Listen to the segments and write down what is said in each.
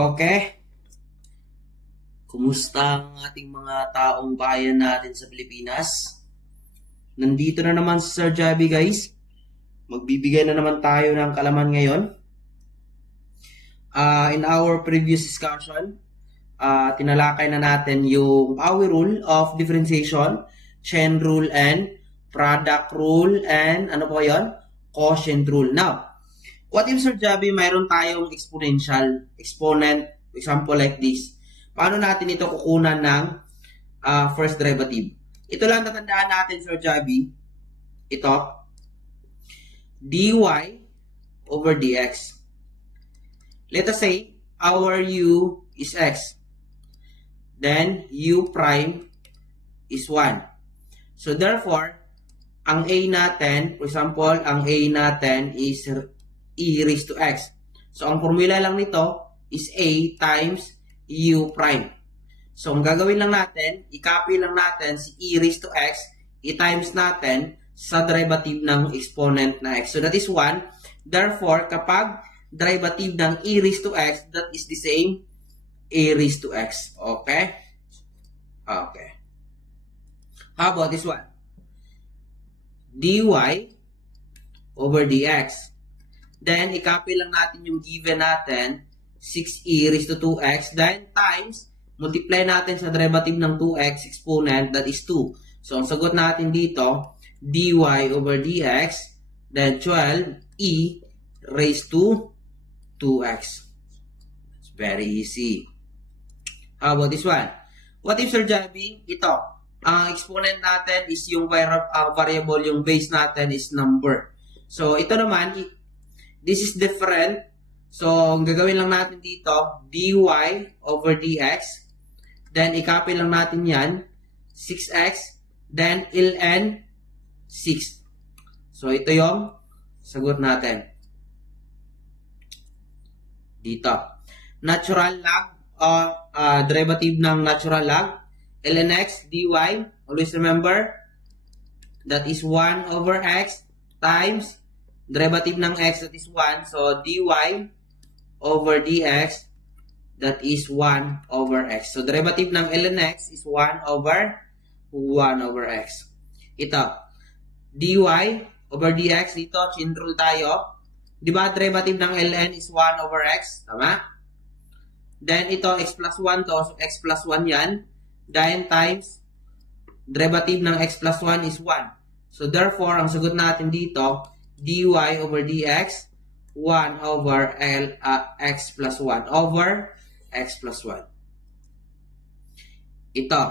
Okay. Kumusta ang ating mga taong bayan natin sa Pilipinas? Nandito na naman si Sir Javi, guys. Magbibigay na naman tayo ng kalaman ngayon. In our previous discussion, tinalakay na natin yung power rule of differentiation, chain rule, and product rule, and ano po yun? Quotient rule. Now, what if, Sir Javi, mayroon tayong exponent, example like this? Paano natin ito kukunan ng first derivative? Ito lang tatandaan natin, Sir Javi. Ito, dy over dx. Let us say, our u is x. Then, u prime is 1. So, therefore, ang a natin, for example, ang a natin is e raised to x. So, ang formula lang nito is a times u prime. So, ang gagawin lang natin, i-copy lang natin si e raised to x, i-times natin sa derivative ng exponent na x. So, that is 1. Therefore, kapag derivative ng e raised to x, that is the same a raised to x. Okay? Okay. How about this one? dy over dx. Then, i-copy lang natin yung given natin, 6e raised to 2x, then times, multiply natin sa derivative ng 2x exponent, that is 2. So, ang sagot natin dito, dy over dx, then 12e raised to 2x. It's very easy. How about this one? What if, Sir Javi, ito, ang exponent natin is yung variable, yung base natin is number. So, ito naman, this is different. So, ang gagawin lang natin dito, dy over dx. Then, i-copy lang natin yan. 6x. Then, ln 6. So, ito yung sagot natin. Dito. Natural log, derivative ng natural log. ln x dy. Always remember, that is 1 over x times derivative ng x, that is 1. So, dy over dx, that is 1 over x. So, derivative ng ln x is 1 over x. Ito, dy over dx, dito, chain rule tayo. Diba, derivative ng ln is 1 over x. Tama? Then, ito, x plus 1 to. So, x plus 1 yan. Then, times, derivative ng x plus 1 is 1. So, therefore, ang sagot natin dito, dy over dx, 1 over x plus 1 over x plus 1. Ito.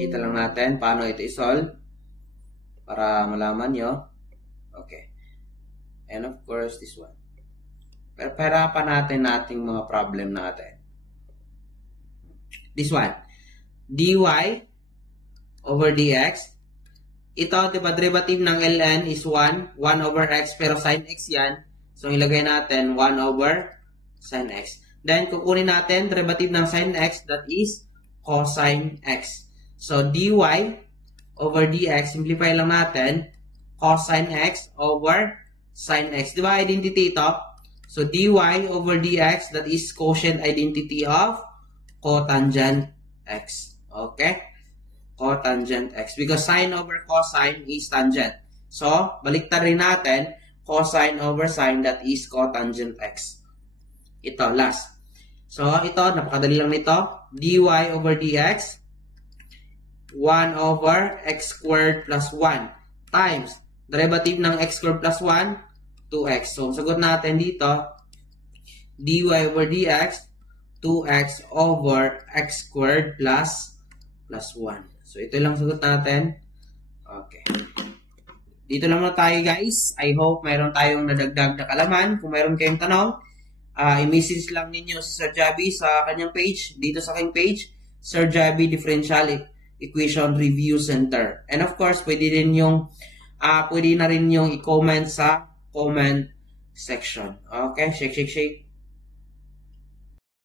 Kita lang natin paano ito isolve para malaman nyo. Okay. And of course, this one. Pero pahirapan natin ating mga problem natin. This one. dy over dx. Ito, diba, derivative ng ln is 1 over x, pero sin x yan. So, ilagay natin 1 over sin x. Then, kukunin natin derivative ng sin x, that is cosine x. So, dy over dx, simplify lang natin, cosine x over sin x. Diba, identity ito? So, dy over dx, that is quotient identity of cotangent x. Okay? Cotangent x. Because sine over cosine is tangent. So, baliktad rin natin, cosine over sine, that is cotangent x. Ito, last. So, ito, napakadali lang nito. dy over dx, 1 over x squared plus 1 times derivative ng x squared plus 1, 2x. So, sagot natin dito, dy over dx, 2x over x squared plus 1. So, ito lang sagot natin. Okay. Dito lang muna tayo, guys. I hope mayroon tayong nadagdag na kalaman. Kung mayroon kayong tanong, i-message lang ninyo si Sir Javi sa kanyang page. Dito sa aking page, Sir Javi Differential Equation Review Center. And of course, pwede na rin yung i-comment sa comment section. Okay? Shake, shake, shake.